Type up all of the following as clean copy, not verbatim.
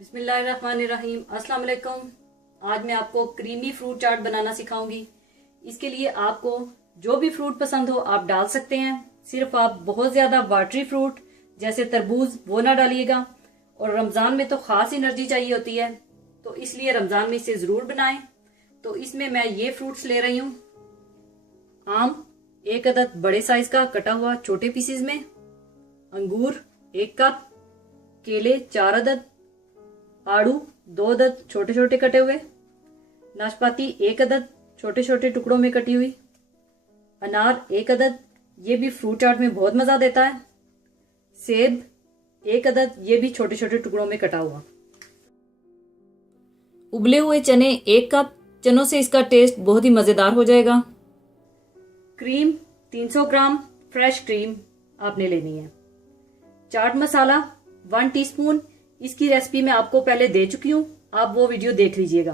बिस्मिल्लाहिर्रहमानिर्रहीम। अस्सलाम वालेकुम। आज मैं आपको क्रीमी फ्रूट चाट बनाना सिखाऊंगी। इसके लिए आपको जो भी फ्रूट पसंद हो आप डाल सकते हैं। सिर्फ आप बहुत ज़्यादा वाटरी फ्रूट जैसे तरबूज वो ना डालिएगा। और रमज़ान में तो ख़ास एनर्जी चाहिए होती है, तो इसलिए रमज़ान में इसे ज़रूर बनाएं। तो इसमें मैं ये फ्रूट्स ले रही हूँ। आम 1 अदद बड़े साइज का कटा हुआ छोटे पीसेज में, अंगूर 1 कप, केले 4 अदद, आड़ू 2 अदद छोटे छोटे कटे हुए, नाशपाती 1 अदद छोटे छोटे टुकड़ों में कटी हुई, अनार 1 अदद, ये भी फ्रूट चाट में बहुत मजा देता है, सेब 1 अदद, ये भी छोटे छोटे टुकड़ों में कटा हुआ, उबले हुए चने 1 कप, चनों से इसका टेस्ट बहुत ही मजेदार हो जाएगा। क्रीम 300 ग्राम फ्रेश क्रीम आपने लेनी है। चाट मसाला 1 टीस्पून, इसकी रेसिपी मैं आपको पहले दे चुकी हूँ, आप वो वीडियो देख लीजिएगा।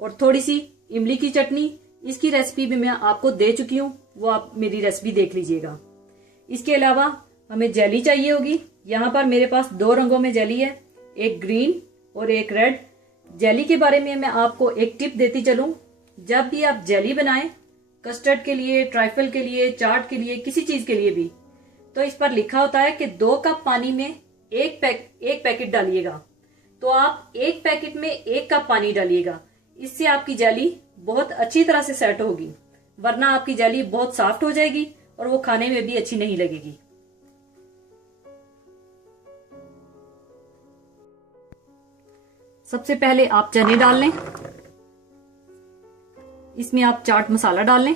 और थोड़ी सी इमली की चटनी, इसकी रेसिपी भी मैं आपको दे चुकी हूँ, वो आप मेरी रेसिपी देख लीजिएगा। इसके अलावा हमें जेली चाहिए होगी। यहाँ पर मेरे पास 2 रंगों में जेली है, एक ग्रीन और एक रेड। जेली के बारे में मैं आपको एक टिप देती चलूं, जब भी आप जेली बनाएं, कस्टर्ड के लिए, ट्राइफल के लिए, चाट के लिए, किसी चीज के लिए भी, तो इस पर लिखा होता है कि 2 कप पानी में एक पैकेट डालिएगा। तो आप 1 पैकेट में 1 कप पानी डालिएगा। इससे आपकी जेली बहुत अच्छी तरह से सेट होगी, वरना आपकी जेली बहुत सॉफ्ट हो जाएगी और वो खाने में भी अच्छी नहीं लगेगी। सबसे पहले आप चने डाल लें, इसमें आप चाट मसाला डाल लें,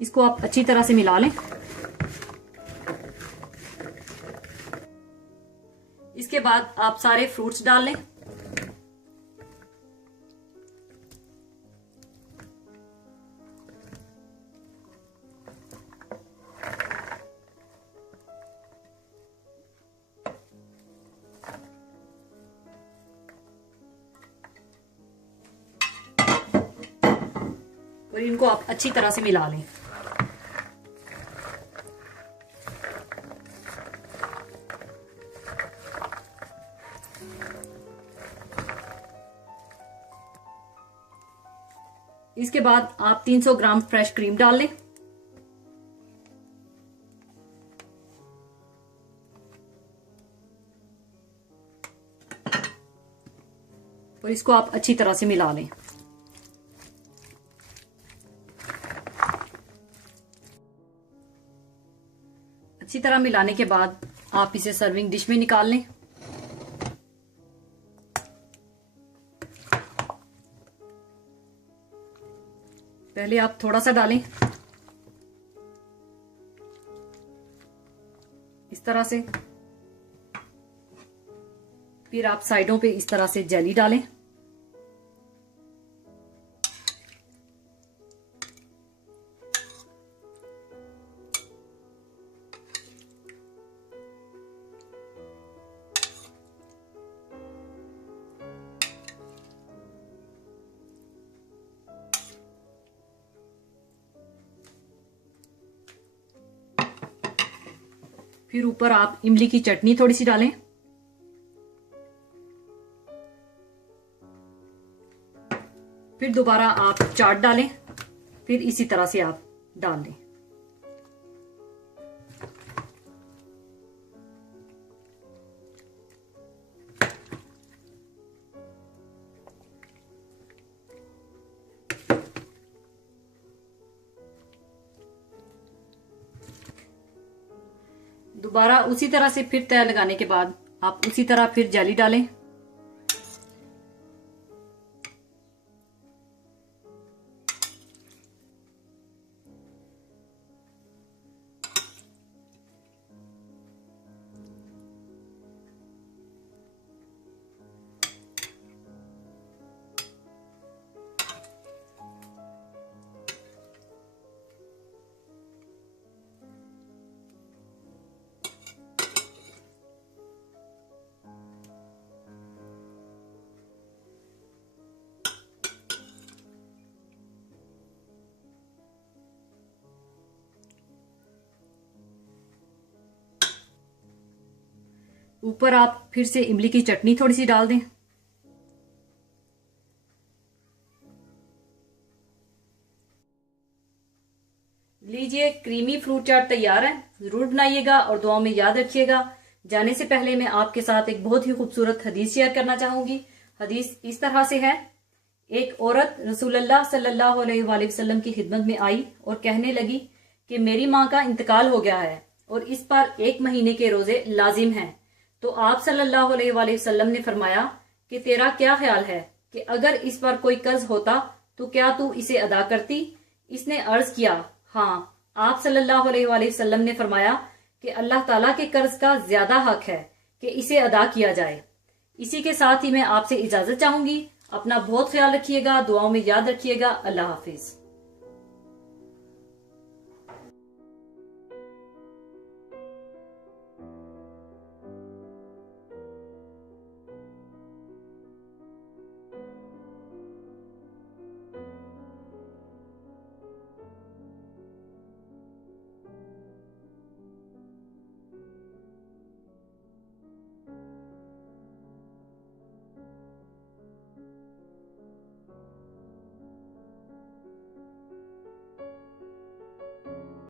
इसको आप अच्छी तरह से मिला लें। इसके बाद आप सारे फ्रूट्स डाल लें। और इनको आप अच्छी तरह से मिला लें। इसके बाद आप 300 ग्राम फ्रेश क्रीम डाल लें। और इसको आप अच्छी तरह से मिला लें। अच्छी तरह मिलाने के बाद आप इसे सर्विंग डिश में निकाल लें। पहले आप थोड़ा सा डालें इस तरह से, फिर आप साइडों पे इस तरह से जेली डालें। फिर ऊपर आप इमली की चटनी थोड़ी सी डालें। फिर दोबारा आप चाट डालें, फिर इसी तरह से आप डाल लें। दोबारा उसी तरह से फिर तय लगाने के बाद आप उसी तरह फिर जेली डालें। ऊपर आप फिर से इमली की चटनी थोड़ी सी डाल दें। लीजिए, क्रीमी फ्रूट चाट तैयार है। जरूर बनाइएगा और दुआओं में याद रखिएगा। जाने से पहले मैं आपके साथ एक बहुत ही खूबसूरत हदीस शेयर करना चाहूंगी। हदीस इस तरह से है। एक औरत रसूलुल्लाह सल्लल्लाहु अलैहि वसल्लम की खिदमत में आई और कहने लगी कि मेरी माँ का इंतकाल हो गया है और इस पर 1 महीने के रोजे लाजिम हैं। तो आप सल्लल्लाहु अलैहि वसल्लम ने फरमाया कि तेरा क्या ख्याल है कि अगर इस पर कोई कर्ज होता तो क्या तू इसे अदा करती? इसने अर्ज किया, हाँ। आप सल्लल्लाहु अलैहि वसल्लम ने फरमाया कि अल्लाह ताला के कर्ज का ज्यादा हक है कि इसे अदा किया जाए। इसी के साथ ही मैं आपसे इजाजत चाहूंगी। अपना बहुत ख्याल रखिएगा, दुआओं में याद रखिएगा। अल्लाह हाफिज।